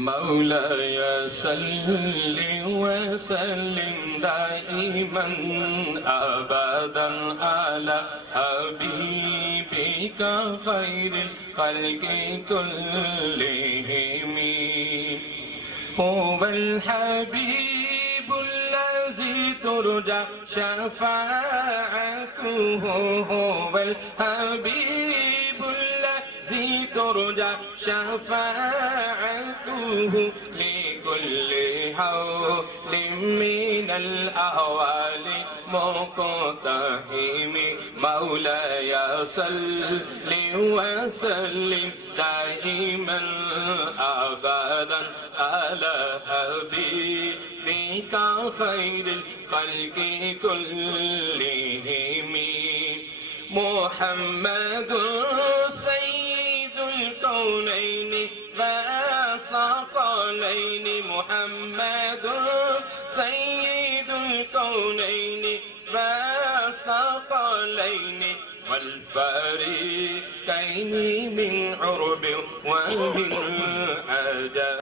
مولاي صل وسلم دائما أبدا على حبيبك خير الخلق كلهم. هو الحبيب الذي ترجى شفاعته، هو الحبيب الذي ترجى شفاعته لكل حول من الأهوال مقتحم. مولاي صل وسلم دائما أبدا على حبيبك خير الخلق كلهم. محمد سيد الكونين والثقلين، محمد سيد الكونين والثقلين والفريقين من عرب ومن عجم.